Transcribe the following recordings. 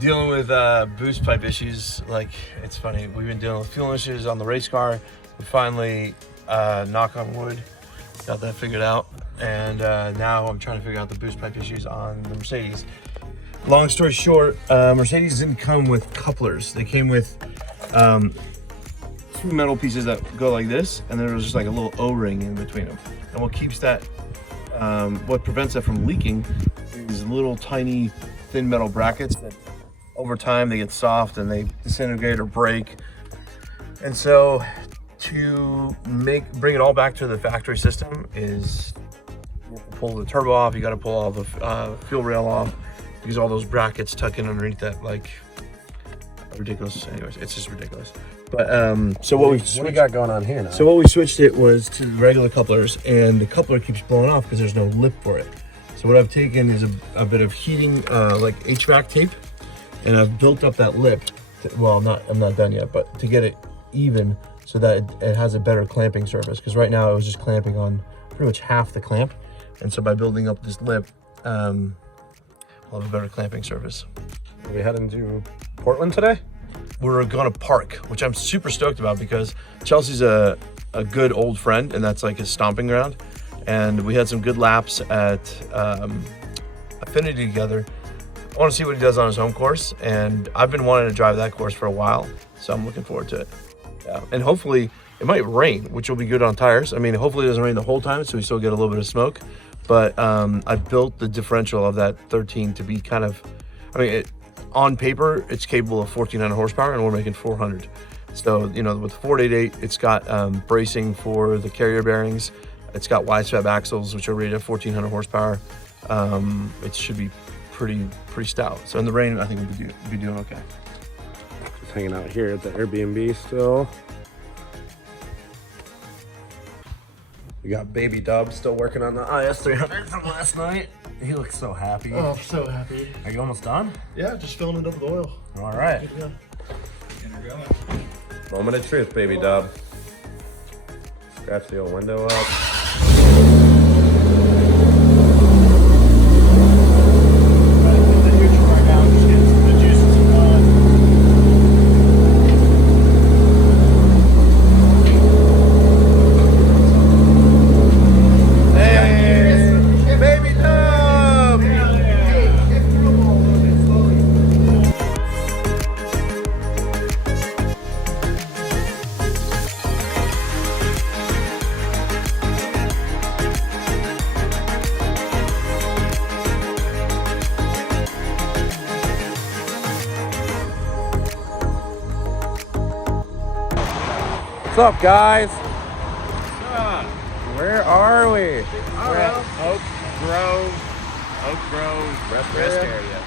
dealing with boost pipe issues. Like, it's funny. We've been dealing with fuel issues on the race car. We finally, knock on wood, got that figured out. And now I'm trying to figure out the boost pipe issues on the Mercedes. Long story short, Mercedes didn't come with couplers. They came with two metal pieces that go like this, and there was just like a little O-ring in between them. And what keeps that, what prevents that from leaking is little tiny thin metal brackets that over time they get soft and they disintegrate or break. And so to bring it all back to the factory system is you have to pull the turbo off, you got to pull all the fuel rail off, because all those brackets tuck in underneath that, like, ridiculous. Anyways, it's just ridiculous. But so what we got going on here now? So what we switched it was to regular couplers, and the coupler keeps blowing off because there's no lip for it. So what I've taken is a bit of heating, like HVAC tape, and I've built up that lip. I'm not done yet, but to get it even so that it has a better clamping surface. Because right now it was just clamping on pretty much half the clamp, and so by building up this lip, I'll have a better clamping surface. Are we heading to Portland today? We're gonna park, which I'm super stoked about because Chelsea's a good old friend, and that's like his stomping ground. And we had some good laps at Affinity together. I want to see what he does on his home course, and I've been wanting to drive that course for a while, so I'm looking forward to it. Yeah, and hopefully it might rain, which will be good on tires. I mean, hopefully it doesn't rain the whole time, so we still get a little bit of smoke. But I built the differential of that 13 to be kind of, I mean, on paper, it's capable of 1,400 horsepower, and we're making 400. So, you know, with the 488, it's got bracing for the carrier bearings. It's got wide swept axles, which are rated at 1,400 horsepower. It should be pretty stout. So in the rain, I think we'll be doing okay. Just hanging out here at the Airbnb still. We got Baby Dub still working on the IS300 from last night. He looks so happy. Oh, so happy. Are you almost done? Yeah, just filling it up with oil. All right. Moment of truth, Baby Dub. Scratch the old window up. What's up, guys? Where are we? We're at Oak Grove rest area.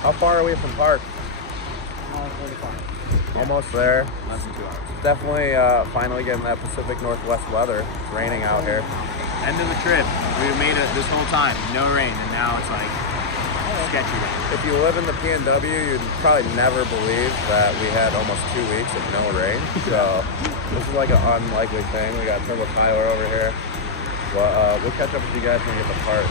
How far are we from park? 45. Almost there. Less than 2 hours. Definitely finally getting that Pacific Northwest weather. It's raining out here. End of the trip. We made it this whole time. No rain, and now it's like sketchy rain. If you live in the PNW, you'd probably never believe that we had almost 2 weeks of no rain. So this is like an unlikely thing. We got Turbo Tyler over here. But we'll catch up with you guys when we get the part.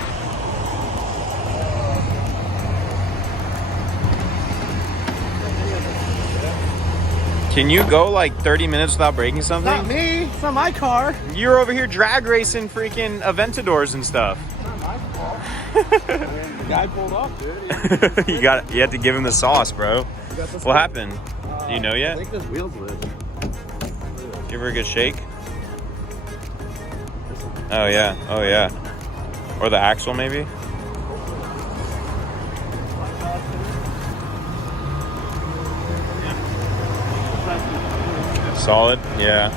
Can you go like 30 minutes without breaking something? Not me. It's not my car. You're over here drag racing freaking Aventadors and stuff. It's not my fault. The guy pulled off, dude. You had to give him the sauce, bro. What happened? Do you know I yet? think this wheel's loose. Give her a good shake. Oh yeah. Oh yeah. Or the axle maybe. Solid, yeah.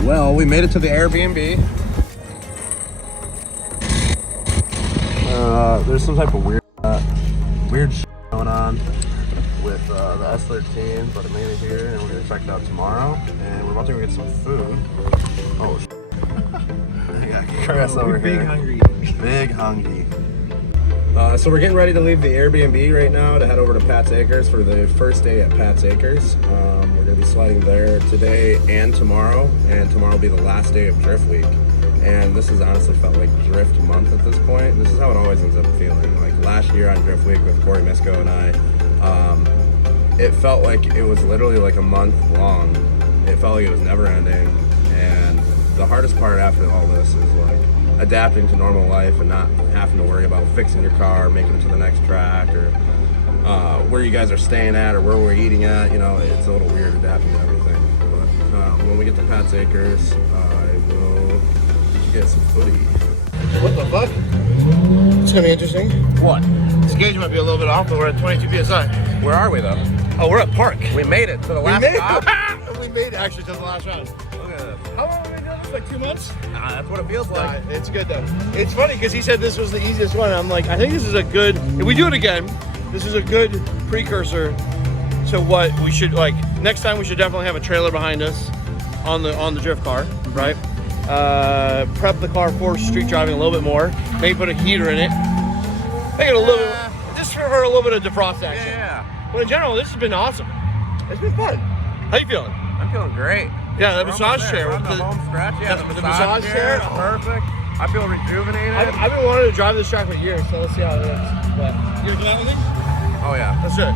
Well, we made it to the Airbnb. There's some type of weird shit going on with the S13, but I made it here and we're gonna check it out tomorrow. And we're about to go get some food. Oh, I got Chris over here. Big hungry. Big hungry. So we're getting ready to leave the Airbnb right now to head over to Pat's Acres for the first day at Pat's Acres. We're gonna be sliding there today and tomorrow will be the last day of Driftweek. And this has honestly felt like Drift Month at this point. This is how it always ends up feeling. Like last year on Driftweek with Corey Misko and I, it felt like it was literally like a month long. It felt like it was never ending. And the hardest part after all this is like adapting to normal life and not having to worry about fixing your car, making it to the next track, or where you guys are staying at or where we're eating at. You know, it's a little weird adapting to everything. But when we get to Pat's Acres, I will get some footy. What the fuck? It's gonna be interesting. What? This gauge might be a little bit off, but we're at 22 psi. Where are we though? Oh, we're at Park. We made it to the last stop. We made it actually to the last round. Look at this. How long have we been doing this? Like 2 months? Nah, that's what it feels like. It's good though. It's funny because he said this was the easiest one. I'm like, I think this is a good, if we do it again, this is a good precursor to what we should, like, next time we should definitely have a trailer behind us on the drift car, right? Prep the car for street driving a little bit more. Maybe put a heater in it. Make it a little bit, just for her a little bit of defrost action. Yeah. But in general, this has been awesome. It's been fun. How you feeling? I'm feeling great. Yeah, the We're massage almost chair. there. We're on the home stretch. Yeah, the massage chair. is perfect. I feel rejuvenated. I've been wanting to drive this track for years, so let's see how it is. But you gonna do that with me? Oh yeah. Let's do it.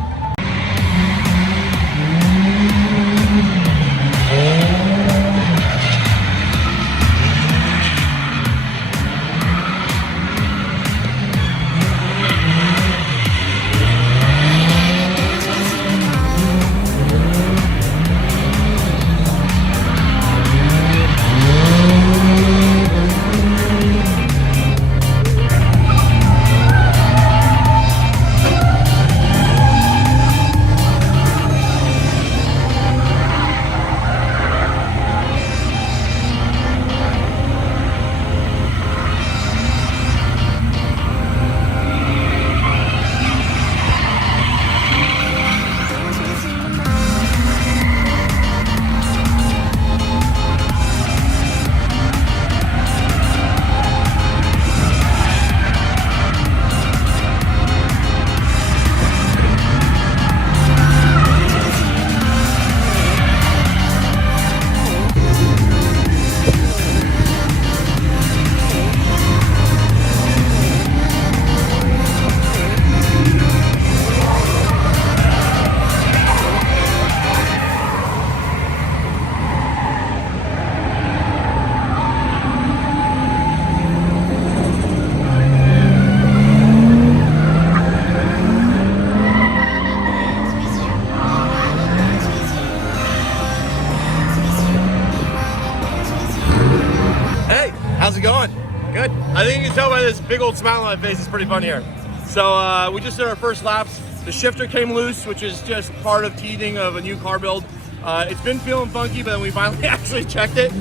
How's it going? Good. I think you can tell by this big old smile on my face, it's pretty fun here. So we just did our first laps. The shifter came loose, which is just part of teething of a new car build. It's been feeling funky, but then we finally actually checked it.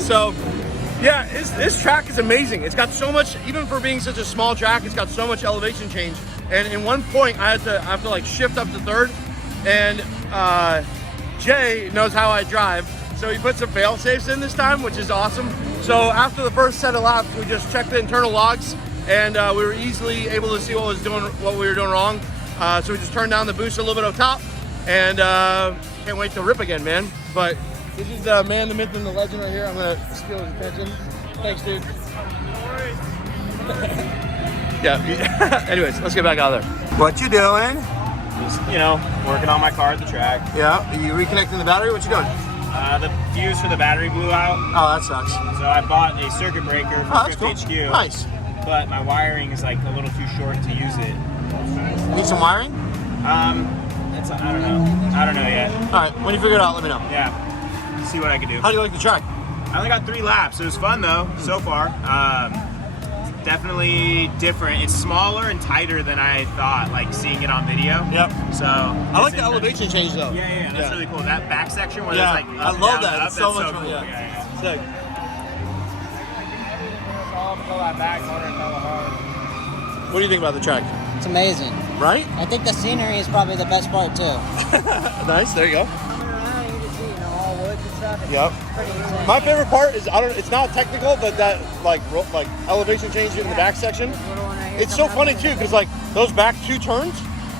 So yeah, this track is amazing. It's got so much, even for being such a small track, it's got so much elevation change. And in one point, I have to like shift up to third, and Jay knows how I drive. So he put some fail safes in this time, which is awesome. So after the first set of laps, we just checked the internal logs, and we were easily able to see what we were doing wrong. So we just turned down the boost a little bit up top, and can't wait to rip again, man. But this is the man, the myth, and the legend right here. I'm gonna steal his attention. Thanks, dude. Yeah. Anyways, let's get back out of there. What you doing? Just, working on my car at the track. Yeah. Are you reconnecting the battery? What you doing? The fuse for the battery blew out. Oh, that sucks. So I bought a circuit breaker from That's cool. HQ. Nice. But my wiring is like a little too short to use it. Need some wiring? I don't know. I don't know yet. All right. When you figure it out, let me know. Yeah. See what I can do. How do you like the track? I only got 3 laps. It was fun though, so far. Definitely different. It's smaller and tighter than I thought, like seeing it on video. Yep. So I like the elevation change though. Yeah, that's really cool. That back section where Yeah, there's like I up, love down, that. up, It's so that's much fun. cool. Yeah. Sick. What do you think about the track? It's amazing. Right? I think the scenery is probably the best part too. Nice. There you go. Around, you can see, all woods and stuff. It's Yep. pretty insane. My favorite part is it's not technical, but that like elevation change in the back section. It's so funny too, because like those back 2 turns,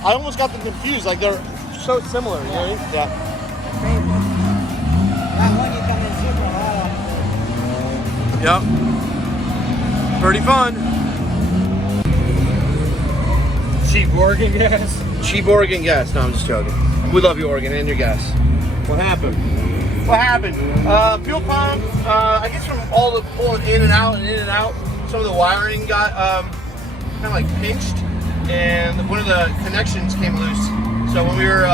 I almost got them confused. Like they're so similar. You know what I mean? Yeah. That one you come in super low. Yep. Pretty fun. Cheap Oregon gas. Cheap Oregon gas. No, I'm just joking. We love you, Oregon, and your gas. What happened? What happened? Fuel pump, I guess from all the pulling in and out, some of the wiring got kind of like pinched, and one of the connections came loose. So when we were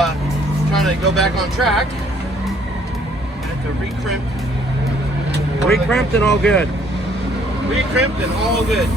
trying to go back on track, we had to recrimp. Recrimped and all good. Recrimped and all good.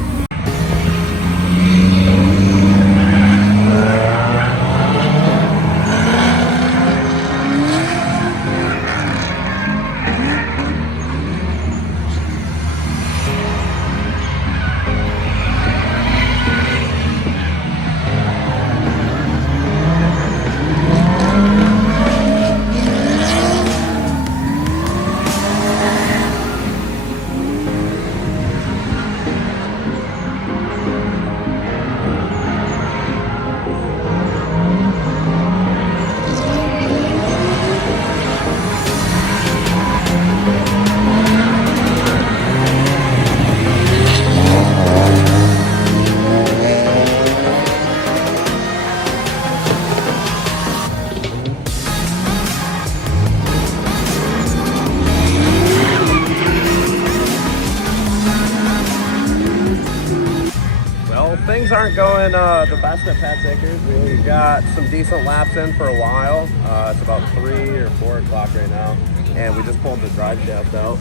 Things aren't going the best at Pat Sickers. We got some decent laps in for a while. It's about 3 or 4 o'clock right now, and we just pulled the drive shaft out.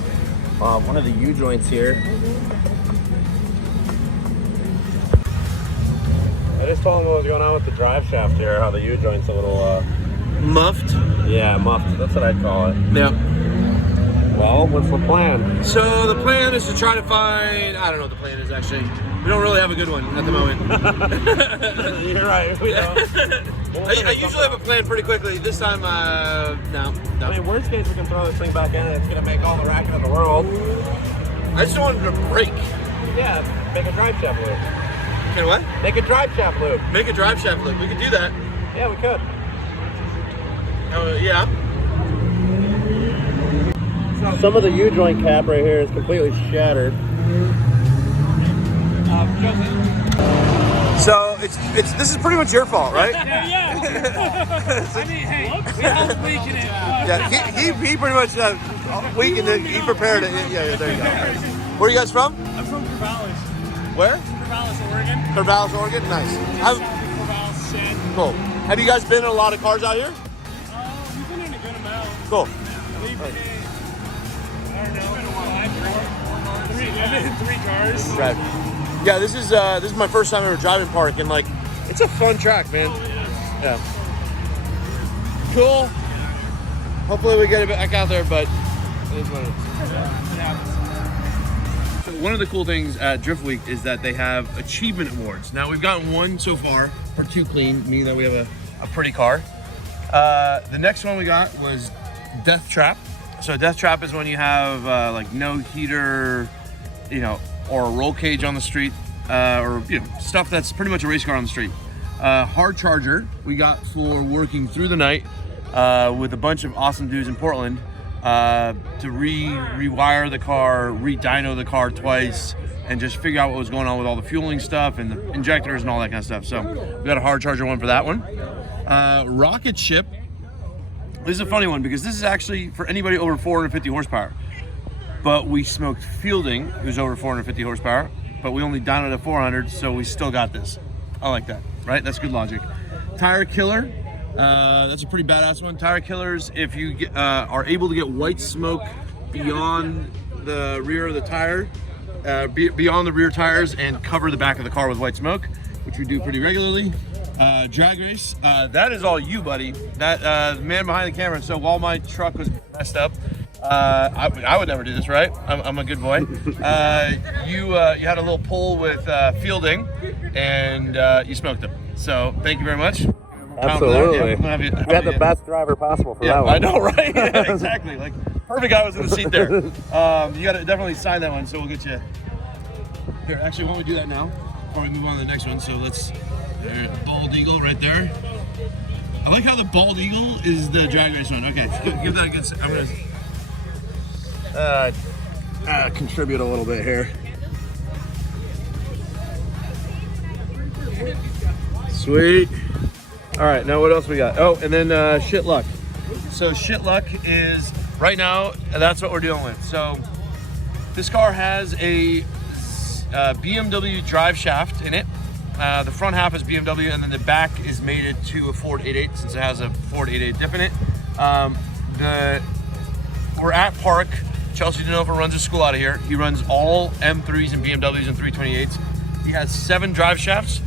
One of the U joints here. I just told him what was going on with the drive shaft here, how the U joint's a little Muffed. yeah, muffed. That's what I'd call it. Yeah. Well, what's the plan? So the plan is to try to find, I don't know what the plan is actually. We don't really have a good one at the moment. You're right. We don't. I usually have a plan pretty quickly. This time, no. I mean, worst case, we can throw this thing back in and it's going to make all the racket in the world. I just don't want it to break. Yeah, make a drive shaft loop. Can what? Make a drive shaft loop. Make a drive shaft loop. We could do that. Yeah, we could. Yeah. Some of the U-joint cap right here is completely shattered. So this is pretty much your fault, right? Yeah. I mean, hey, we helped weaken it. Yeah. He pretty much weakened it. He prepared it. Yeah. There you go. Where are you guys from? I'm from Corvallis. Where? Corvallis, Oregon. Corvallis, Oregon. Nice. Corvallis shed. Cool. Have you guys been in a lot of cars out here? We've been in a good amount. Cool. We've been in, I don't know, 5, 4 cars. I've been in 3 cars. Right. Yeah, this is my first time ever driving park, and like, it's a fun track, man. Yeah. Cool. Hopefully we get it back out there, but it is what it is. So one of the cool things at Driftweek is that they have achievement awards. Now we've gotten 1 so far for 2 clean, meaning that we have a pretty car. The next one we got was Death Trap. So Death Trap is when you have like no heater, or a roll cage on the street, or stuff that's pretty much a race car on the street. Hard Charger we got for working through the night with a bunch of awesome dudes in Portland to rewire the car, re-dyno the car twice, and just figure out what was going on with all the fueling stuff and the injectors and all that kind of stuff. So we got a Hard Charger one for that one. Rocket Ship. This is a funny one because this is actually for anybody over 450 horsepower. But we smoked Fielding, who's over 450 horsepower, but we only dynoed at 400, so we still got this. I like that, right? That's good logic. Tire Killer, that's a pretty badass one. Tire Killers, if you are able to get white smoke beyond the rear of the tire, beyond the rear tires and cover the back of the car with white smoke, which we do pretty regularly. Drag Race, that is all you, buddy. That the man behind the camera. So while my truck was messed up, I would never do this, right? I'm a good boy. You had a little pull with Fielding, and you smoked them. So thank you very much. Absolutely. Yeah, we had the best driver possible for that one. I know, right? Yeah, exactly. Like Perfect guy was in the seat there. You gotta definitely sign that one, so we'll get you. Here, actually, why don't we do that now before we move on to the next one? So let's. There's Bald Eagle right there. I like how the Bald Eagle is the drag race one. Okay, give that a good. I'm gonna contribute a little bit here. Sweet. All right, now what else we got? Oh, and then Shit Luck. So Shit Luck is right now. That's what we're dealing with. So this car has a BMW drive shaft in it. The front half is BMW, and then the back is mated to a Ford 88 since it has a Ford 88 dip in it. We're at Park. Chelsea DeNova runs his school out of here. He runs all M3s and BMWs and 328s. He has 7 drive shafts.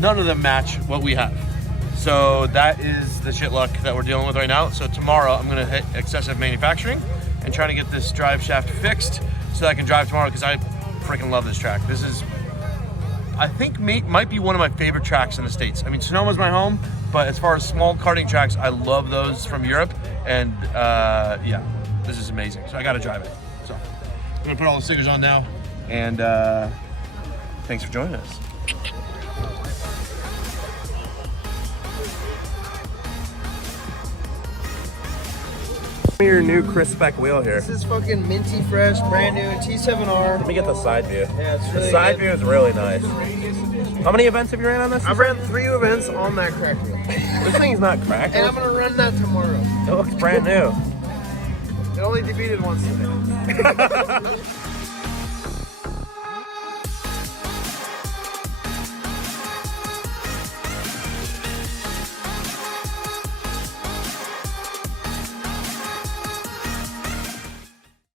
None of them match what we have. So that is the shit luck that we're dealing with right now. So tomorrow I'm gonna hit excessive manufacturing and try to get this drive shaft fixed so that I can drive tomorrow because I freaking love this track. This is, I think, might be one of my favorite tracks in the States. I mean, Sonoma's my home, but as far as small karting tracks, I love those from Europe. And yeah, this is amazing. So I gotta drive it. So I'm gonna put all the stickers on now. And thanks for joining us. Your new crisp spec wheel here. This is fucking minty fresh, brand new T7R. Let me get the side view. Yeah, it's really The side good. view is really nice. How many events have you ran on this? I've ran 3 events on that crack wheel. This thing's not cracked. And I'm gonna run that tomorrow. It looks brand new. It only defeated once today.